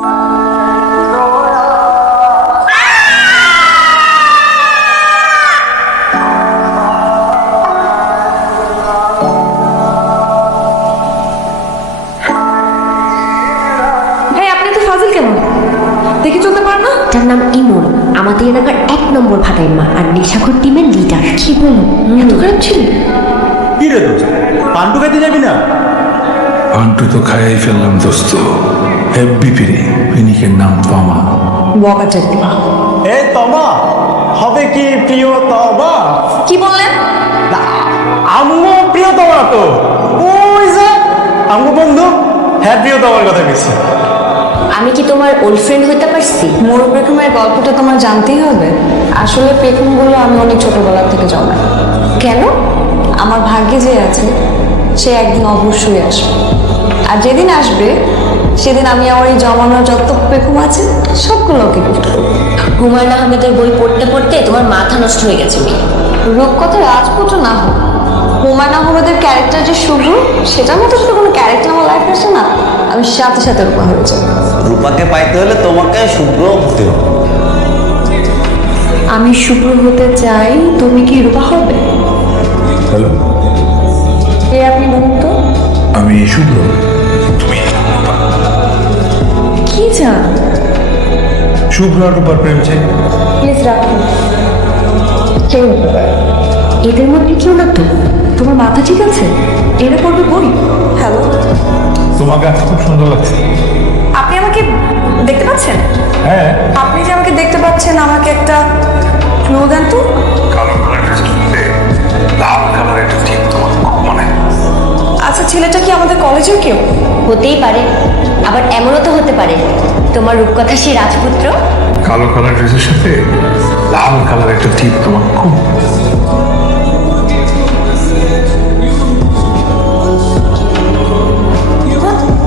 তার নাম ইমন, আমাদের এলাকার 1 নম্বর ভাটাইমা আর নেশাখোর টিমের লিডার। কি বলো, এত খারাপ ছিল? কি রে দোস্ত, পান্টু খাইতে যাবি না? পান্টু তো খাইয়াই ফেললাম দোস্ত। হেব্বি পিনিকের নাম তমা। বকা চাকরি। এ তমা হবে কি প্রিয় তমা? কি বললেন? আম্মু প্রিয় তমা তো ওই যে আম্মু বন্ধু। হ্যাঁ, প্রিয় তমার কথা বলছি। আমি কি তোমার ওল্ড ফ্রেন্ড হইতে পারছি? মোর পেখমের গল্পটা তোমার জানতেই হবে। আসলে পেখমগুলো আমি অনেক ছোটবেলা থেকে জমাই। কেন? আমার ভাগ্যে যে আছে সে একদিন অবশ্যই আসবে, আর যেদিন আসবে সেদিন আমি আমার এই জমানোর যত পেখম আছে সবগুলো ওকে গিফট করবো। হুমায়ুন আহমেদের বই পড়তে পড়তে তোমার মাথা নষ্ট হয়ে গেছে। রূপকথা রাজপুত্র না হোক, হুমায়ুন আহমেদের ক্যারেক্টার যে শুভ্র, সেটার মতো যদি কোনো ক্যারেক্টার আমার লাইফে আসে না, আমি সাথে সাথে রূপা হয়ে যাই। রূপাকে পাইতে হলে তোমাকে শুভ্র হতে হবে। আমি শুভ্র হতে চাই, তুমি কি রূপা হবে? হ্যালো, কে আপনি বলুন তো? আমি শুভ্র। কি চান? শুভ্র আর রূপার প্রেম চাই। প্লিজ রাখুন। কেউ হতে পারে। এদের মধ্যে কেউ না তো? তোমার মাথা ঠিক আছে? এরা পড়বে বই। হ্যালো, তোমাকে আজ খুব সুন্দর লাগছে। আপনি আমাকে দেখতে পাচ্ছেন? হ্যাঁ, আপনি যে আমাকে দেখতে পাচ্ছেন, আমাকে একটা ক্লু দেন তো। কালো কালার ড্রেস পরতে লাল কালারের একটা টিপ তোমার খুব মনে। আচ্ছা, ছেলেটা কি আমাদের কলেজের কেউ? হতেই পারে, আবার এমনও তো হতে পারে তোমার রূপকথা সেই রাজপুত্র। কালো কালার ড্রেসের সাথে লাল কালার একটা টিপ তোমার খুব।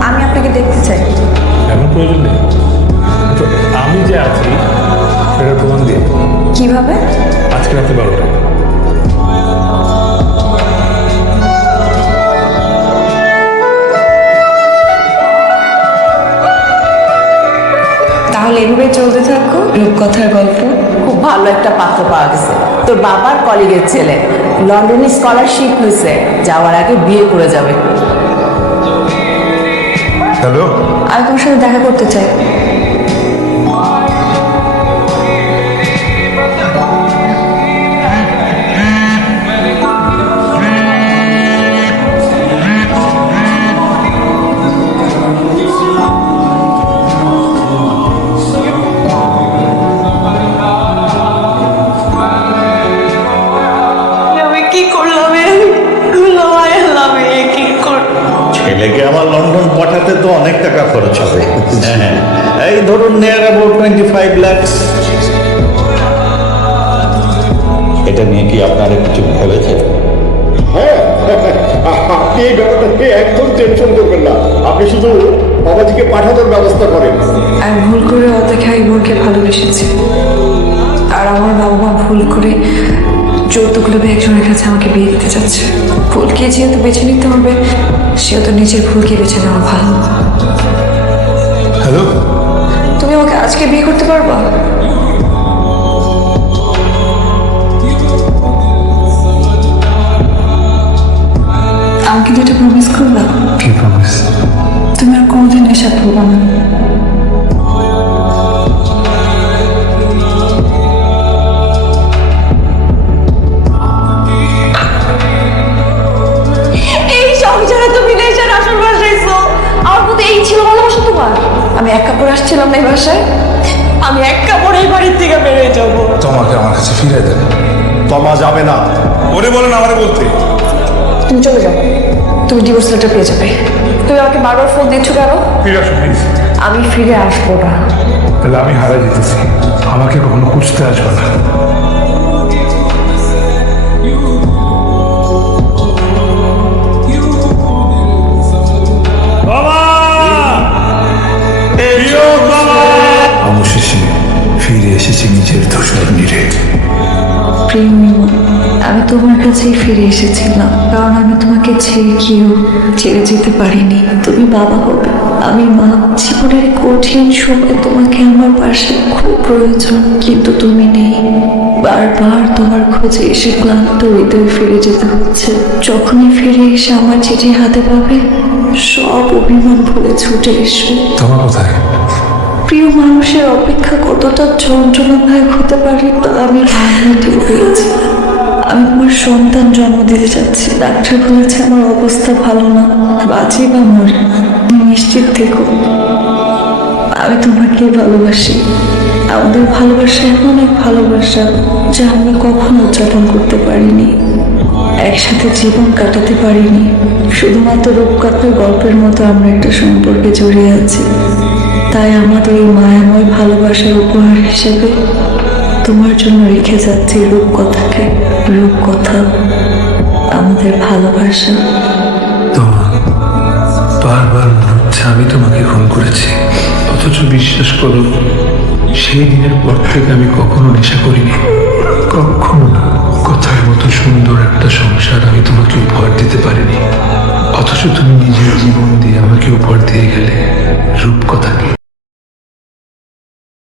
আমি আপনাকে দেখতে চাই। এখন প্রয়োজন নেই, তো আমি যে আছি সেটা প্রমাণ দিয়ে কিভাবে? আজকে রাতে 12টা। তাহলে এভাবে চলতে থাকো রূপকথার গল্প। খুব ভালো একটা পাত্র পাওয়া গেছে, তোর বাবার কলিগের ছেলে, লন্ডনে স্কলারশিপ হয়েছে, যাওয়ার আগে বিয়ে করে যাবে। হ্যালো, আমি তোমার সাথে দেখা করতে চাই। ছেলেকে আমার লন্ডন পাঠাতে তো অনেক টাকা খরচ হবে। হ্যাঁ, এই ধরুন নিয়ার অ্যাবাউট 25 লাখ। এটা নিয়ে কি আপনারা কিছু ভেবেছেন? হ্যাঁ, আপনি এই ব্যাপারটা নিয়ে একদম টেনশন করবেন না। আপনি শুধু বাবাজিকে পাঠানোর ব্যবস্থা করেন। আমি ভুল করে অদেখায় বোনকে ভালোবেসেছি, আর আমার বাবা মা ভুল করে যৌতুক লোভে একজনের কাছে আমাকে বিয়ে দিতে চাচ্ছে। ভুলকে যেহেতু বেছে নিতে হবে, সেহেতু নিজের ভুলকে বেছে নেওয়া ভালো। হ্যালো, তুমি আমাকে আজকে বিয়ে করতে পারবা? আমাকে তো এটা প্রমিস করবা? কি প্রমিস? তুমি আর কোনোদিন নেশা করবা না। এই সংসারে তুমি নেশার আসল বসাইছো। আমার প্রতি এই ছিল ভালোবাসা তোমার? আমি এক কাপড় আসছিলাম না এই বাসায়, আমি এক কাপড় এই বাড়ির থেকে বেরিয়ে যাবো। তোমাকে আমার কাছে ফিরে দেন। তমা যাবে না। ওরে বলেন আমারে বলতে। তুমি চলে যাও, তুমি ডিভোর্স লেটার পেয়ে যাবে। তুমি আমাকে বারবার ফোন দিচ্ছ কেন? ফিরে আসো প্লিজ। আমি ফিরে আসবো না। তাহলে আমি হারা যেতেছি, আমাকে কখনো খুঁজতে আসবে না। অবশেষে ফিরে এসেছি নিজের ধূসর নীড়ে। প্রেম, আমি তোমার কাছেই ফিরে এসেছিলাম, কারণ আমি তোমাকে ছেড়ে যেতে পারিনি। তুমি বাবা হবে, আমি মা। জীবনের কঠিন সময় তোমাকে আমার পাশে খুব প্রয়োজন, কিন্তু তুমি নেই। বারবার তোমার খোঁজে এসে ক্লান্ত হৃদয়ে ফিরে যেতে হচ্ছে। যখনই ফিরে এসে আমার চিঠি হাতে পাবে, সব অভিমান ভুলে ছুটে এসো। তোমার কোথায়? প্রিয় মানুষের অপেক্ষা কতটা যন্ত্রণাদায়ক হতে পারে তা আমি ধারণা টের পেয়েছি। আমি আমার সন্তান জন্ম দিতে যাচ্ছি। ডাক্তার বলেছে আমার অবস্থা ভালো না, বাঁচি বা মরি, তুমি নিশ্চিত থেকো। আমি তোমাকে ভালোবাসি। আমাদের ভালোবাসা এমন এক ভালোবাসা যা আমরা কখনো উদযাপন করতে পারিনি, একসাথে জীবন কাটাতে পারিনি। শুধুমাত্র রূপকথার গল্পের মতো আমরা একটা সম্পর্কে জড়িয়ে আছি। তাই আমাদের এই মায়াময় ভালোবাসার উপহার হিসেবে তোমার জন্য রেখে যাচ্ছি রূপকথাকে। রূপকথা, আমাদের ভালোবাসা। তোমার বারবার মনে হচ্ছে আমি তোমাকে খুন করেছি, অথচ বিশ্বাস করো সেই দিনের পর থেকে আমি কখনো নেশা করিনি, কখনো না। কথার মতো সুন্দর একটা সংসার আমি তোমাকে উপহার দিতে পারিনি, অথচ তুমি নিজের জীবন দিয়ে আমাকে উপহার দিয়ে গেলে রূপকথা।